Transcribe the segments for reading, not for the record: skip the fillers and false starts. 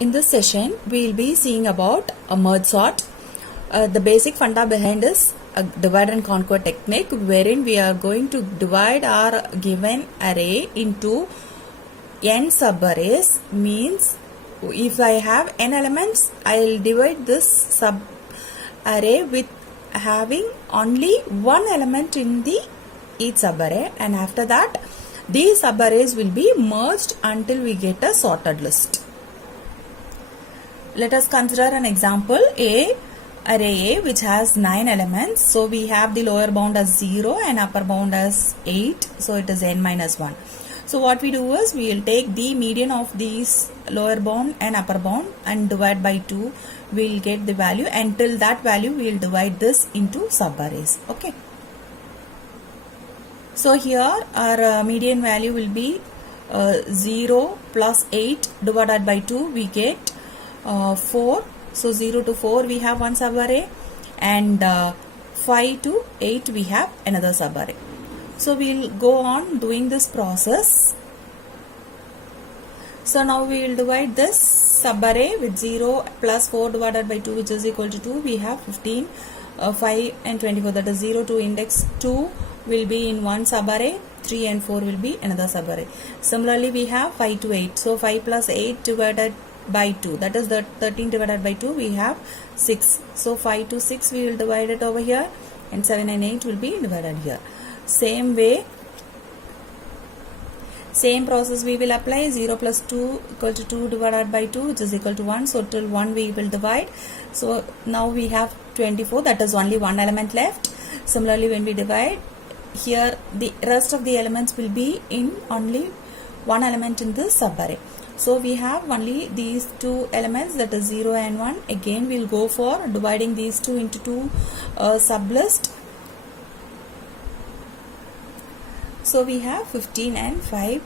In this session, we will be seeing about a merge sort. The basic funda behind is a divide and conquer technique, wherein we are going to divide our given array into n subarrays. Means if I have n elements, I will divide this sub array with having only one element in the each subarray, and after that these subarrays will be merged until we get a sorted list. Let us consider an example array A which has 9 elements. So we have the lower bound as 0 and upper bound as 8. So it is n minus 1. So what we do is we will take the median of these lower bound and upper bound and divide by 2. We will get the value. Until that value we will divide this into subarrays. Okay. So here our median value will be 0 plus 8 divided by 2. We get 4. So 0 to 4 we have one subarray, and 5 to 8 we have another subarray. So we will go on doing this process. So now we will divide this subarray with 0 plus 4 divided by 2, which is equal to 2. We have 15, 5 and 24, that is 0 to index 2 will be in one subarray, 3 and 4 will be another subarray. Similarly we have 5 to 8. So 5 plus 8 divided by 2, that is the 13 divided by 2, we have 6. So 5 to 6 we will divide it over here, and 7 and 8 will be divided here. Same way, same process we will apply. 0 plus 2 equal to 2 divided by 2, which is equal to 1. So till 1 we will divide. So now we have 24, that is only one element left. Similarly when we divide, here the rest of the elements will be in only one element in this subarray. So we have only these two elements, that is 0 and 1. Again we will go for dividing these two into two sublist. So we have 15 and 5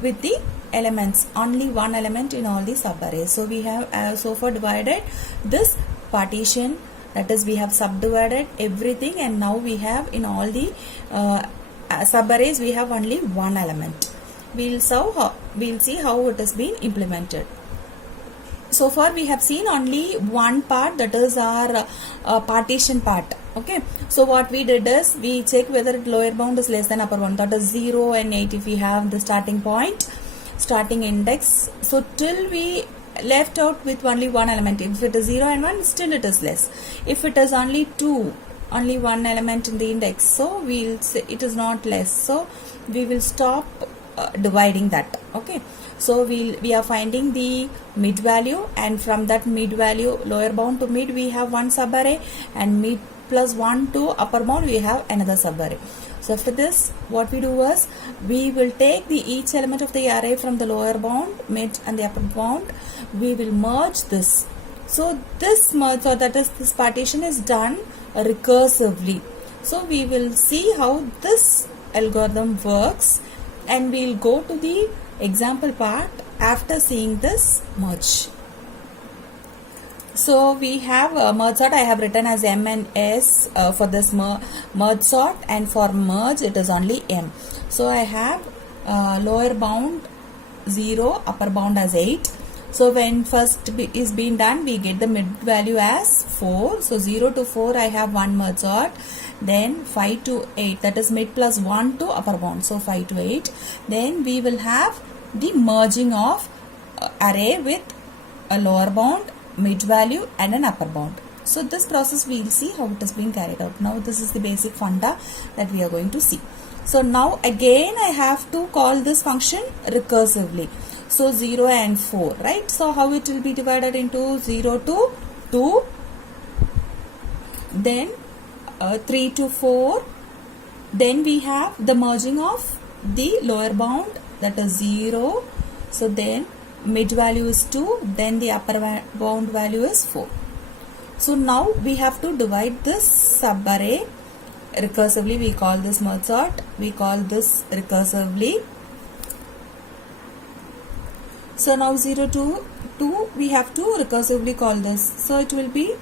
with the elements, only one element in all the subarrays. So we have so far divided this partition, that is we have subdivided everything, and now we have in all the subarrays we have only one element. We'll see how it has been implemented. So far we have seen only one part, that is our partition part. Okay, so what we did is we check whether lower bound is less than upper bound, that is 0 and 8 if we have the starting point, starting index. So till we left out with only one element. If it is 0 and 1, still it is less. If it is only 2, only one element in the index, so we will say it is not less. So we will stop dividing that. Okay, so we are finding the mid value, and from that mid value, lower bound to mid we have one subarray, and mid plus 1 to upper bound we have another subarray. So after this what we do is we will take the each element of the array from the lower bound, mid and the upper bound. We will merge this. So this merge, or that is this partition, is done recursively. So we will see how this algorithm works, and we will go to the example part after seeing this merge. So we have a merge sort. I have written as M and S for this merge sort, and for merge it is only M. So I have lower bound 0, upper bound as 8. So when first is being done, we get the mid value as 4. So 0 to 4 I have one merge sort. Then 5 to 8, that is mid plus 1 to upper bound, so 5 to 8. Then we will have the merging of array with a lower bound, mid value and an upper bound. So this process we will see how it is being carried out. Now this is the basic funda that we are going to see. So now again I have to call this function recursively. So 0 and 4, right? So how it will be divided into 0 to 2, then 3 to 4, then we have the merging of the lower bound, that is 0. So then mid value is 2, then the upper bound value is 4. So now we have to divide this subarray recursively. We call this merge sort, we call this recursively. So now 0 to 2 we have to recursively call this. So it will be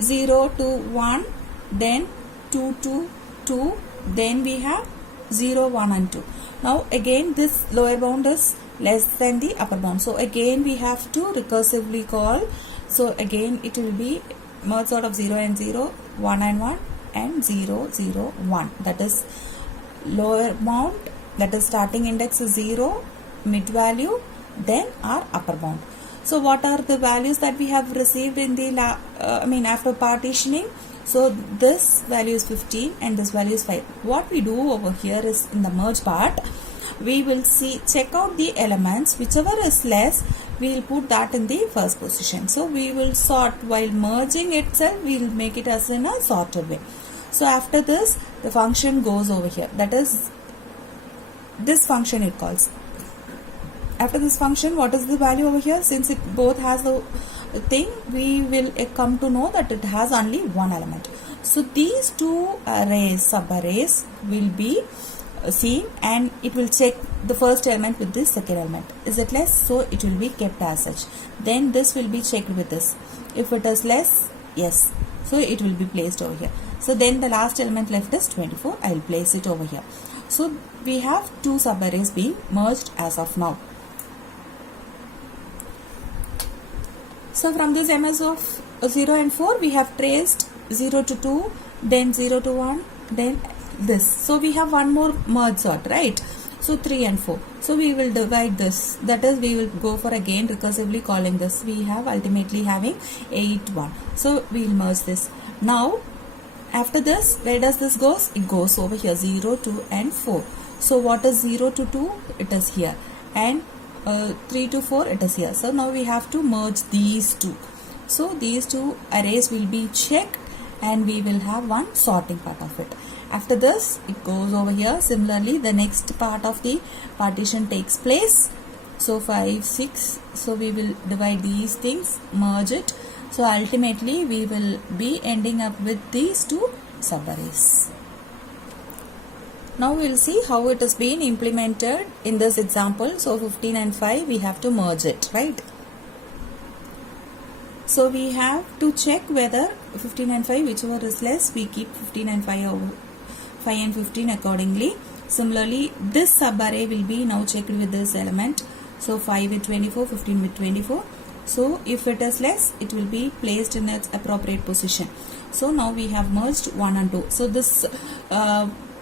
0 to 1, then 2 to 2, then we have 0, 1 and 2. Now again this lower bound is less than the upper bound. So again we have to recursively call. So again it will be merge sort of 0 and 0, 1 and 1, and 0, 0, 1. That is lower bound, that is starting index is 0, mid value, then our upper bound. So what are the values that we have received in the after partitioning? So this value is 15 and this value is 5. What we do over here is, in the merge part, we will check out the elements, whichever is less we will put that in the first position. So we will sort, while merging itself we will make it as in a sorted way. So after this the function goes over here, that is this function it calls. After this function, what is the value over here? Since it both has the thing, we will come to know that it has only one element. So these two arrays, subarrays, will be seen, and it will check the first element with this second element. Is it less? So it will be kept as such. Then this will be checked with this. If it is less, yes, so it will be placed over here. So then the last element left is 24. I will place it over here. So we have two subarrays being merged as of now. So from this MS of 0 and 4, we have traced 0 to 2, then 0 to 1, then this. So we have one more merge sort, right? So 3 and 4. So we will divide this. That is, we will go for again recursively calling this. We have ultimately having 8, 1. So we will merge this. Now after this, where does this goes? It goes over here, 0, 2 and 4. So what is 0 to 2? It is here. And 3 to 4, it is here. So now we have to merge these two. So these two arrays will be checked and we will have one sorting part of it. After this, it goes over here. Similarly, the next part of the partition takes place. So 5, 6. So we will divide these things, merge it. So ultimately, we will be ending up with these two subarrays. Now we will see how it has been implemented in this example. So 15 and 5, we have to merge it, right? So we have to check whether 15 and 5, whichever is less, we keep 15 and 5 and 15 accordingly. Similarly, this subarray will be now checked with this element. So 5 with 24, 15 with 24. So if it is less, it will be placed in its appropriate position. So now we have merged 1 and 2. So this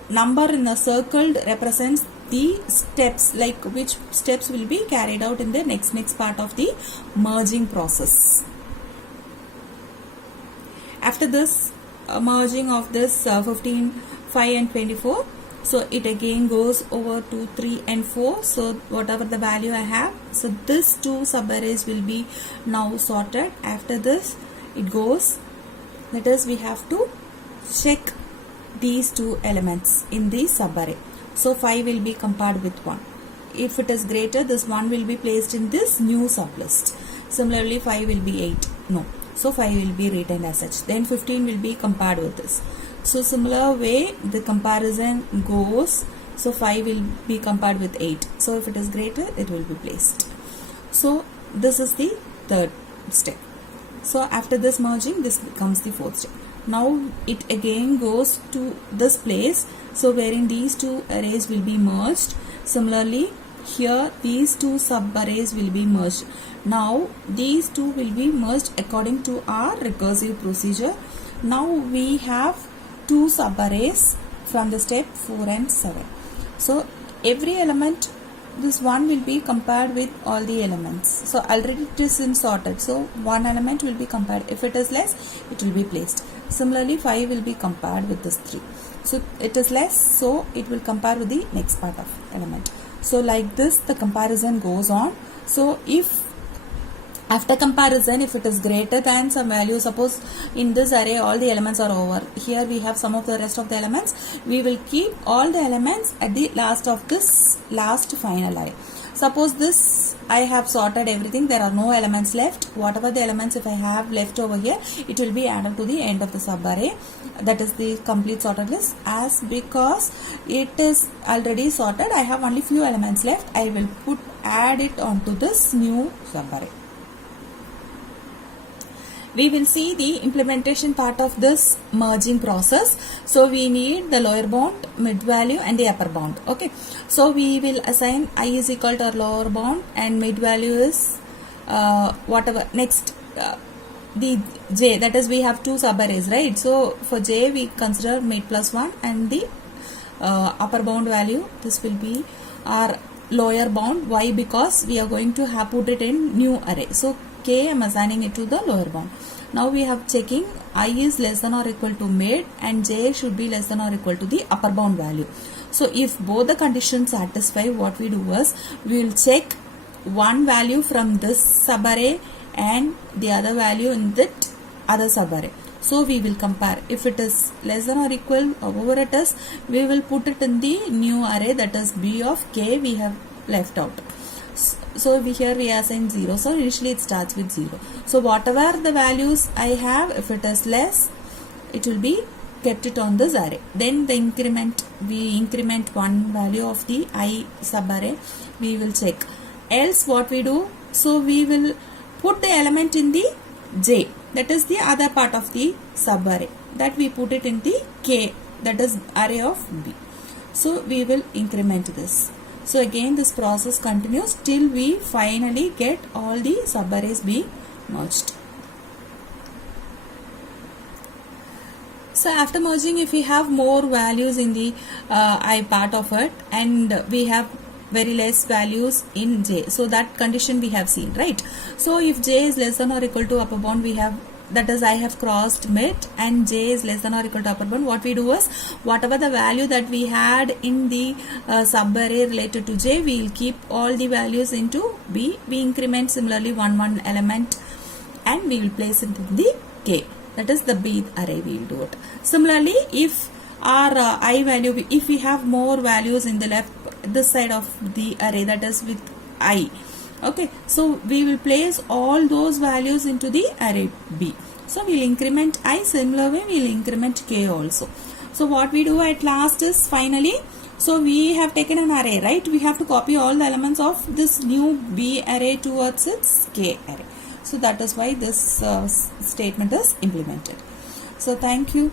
number in the circled represents the steps, like which steps will be carried out in the next part of the merging process. After this merging of this 15, 5 and 24, so it again goes over to 3 and 4. So whatever the value I have, so this two subarrays will be now sorted. After this it goes, that is, we have to check these two elements in the subarray. So 5 will be compared with 1. If it is greater, this 1 will be placed in this new sublist. Similarly, 5 will be 8. No. So 5 will be written as such. Then 15 will be compared with this. So similar way the comparison goes. So 5 will be compared with 8. So if it is greater, it will be placed. So this is the third step. So after this merging, this becomes the fourth step. Now it again goes to this place, so wherein these two arrays will be merged. Similarly, here these two subarrays will be merged. Now these two will be merged according to our recursive procedure. Now we have two subarrays from the step 4 and 7. So every element, this one will be compared with all the elements. So already it is in sorted. So one element will be compared. If it is less, it will be placed. Similarly, 5 will be compared with this 3. So it is less, so it will compare with the next part of element. So like this, the comparison goes on. So if after comparison, if it is greater than some value, suppose in this array all the elements are over, here we have some of the rest of the elements, we will keep all the elements at the last of this last final array. Suppose this, I have sorted everything, there are no elements left. Whatever the elements if I have left over here, it will be added to the end of the subarray. That is the complete sorted list. As because it is already sorted, I have only few elements left, I will add it onto this new subarray. we will see the implementation part of this merging process. So we need the lower bound, mid value and the upper bound. Okay, so we will assign I is equal to our lower bound and mid value is whatever next the j, that is we have two subarrays, right? So for j we consider mid plus 1 and the upper bound value, this will be our lower bound. Why? Because we are going to have put it in new array. So k I am assigning it to the lower bound. Now we have checking I is less than or equal to mid and j should be less than or equal to the upper bound value. So if both the conditions satisfy, what we do is we will check one value from this subarray and the other value in that other subarray. So we will compare. If it is less than or equal, however it is, we will put it in the new array, that is b of k we have left out. So here we assign 0. So initially it starts with 0. So whatever the values I have, if it is less, it will be kept it on this array. Then the increment, we increment one value of the I subarray, we will check. Else what we do, so we will put the element in the j, that is the other part of the subarray, that we put it in the k, that is array of b. So we will increment this. So again this process continues till we finally get all the subarrays being merged. So after merging, if we have more values in the I part of it and we have very less values in j, so that condition we have seen, right? So if j is less than or equal to upper bound, we have, that is I have crossed mid and j is less than or equal to upper bound, what we do is whatever the value that we had in the subarray related to j, we will keep all the values into b. We increment similarly one element and we will place it in the k, that is the b array we will do it. Similarly, if our I value, if we have more values in the left this side of the array, that is with I, okay, so we will place all those values into the array b. So we will increment I, similar way we will increment k also. So what we do at last is finally, so we have taken an array, right? We have to copy all the elements of this new b array towards its k array. So that is why this statement is implemented. So thank you.